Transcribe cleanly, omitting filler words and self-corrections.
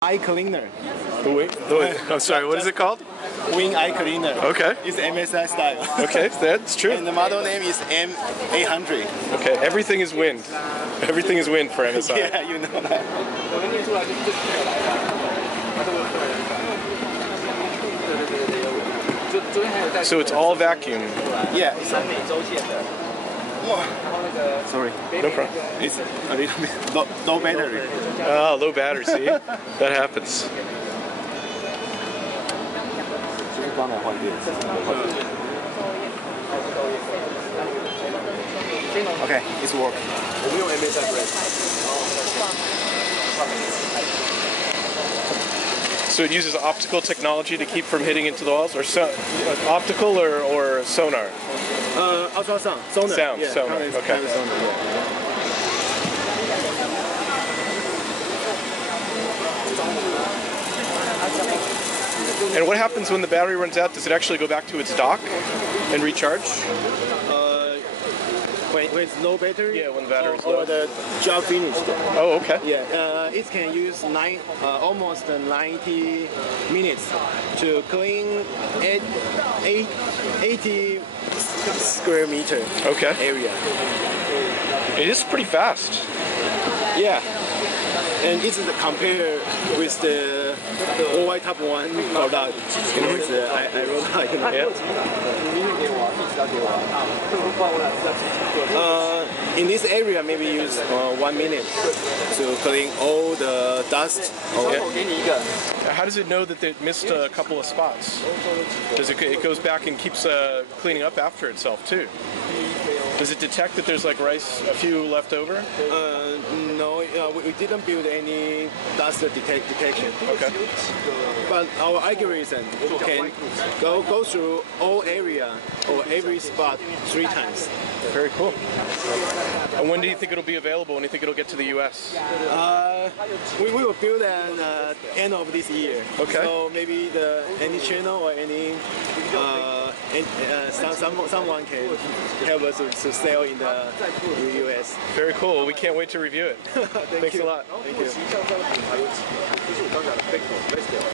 Eye cleaner. I'm sorry, what is it called? Wing eye cleaner. Okay. It's MSI style. Okay, that's true. And the model name is M800. Okay, everything is wind. Everything is wind for MSI. Yeah, you know that. So it's all vacuum. Yeah. Sorry. No problem. It's a little bit low battery. Ah, low battery, see? That happens. Okay, it's work. So it uses optical technology to keep from hitting into the walls, or optical or sonar? Ultrasound. Sonar. Sound. Yeah, Sonar. Okay. And what happens when the battery runs out? Does it actually go back to its dock and recharge? When it's low battery? Yeah, when the battery's or low. the job finished. Oh, okay. Yeah, it can use almost 90 minutes to clean 80 square meter area. It is pretty fast. Yeah, and it's compared with the all-white top one product. I wrote in this area, maybe use 1 minute to clean all the dust. How does it know that it missed a couple of spots? Does it goes back and keeps cleaning up after itself too? Does it detect that there's like a few left over? No, we didn't build any dust detection. Okay. But our algorithm can go through all area or every spot 3 times. Very cool. And when do you think it'll be available? When do you think it'll get to the U.S.? We will build at end of this year. Okay. So maybe any channel or any someone can help us to sell in the U.S. Very cool. We can't wait to review it. Thanks a lot. Thank you.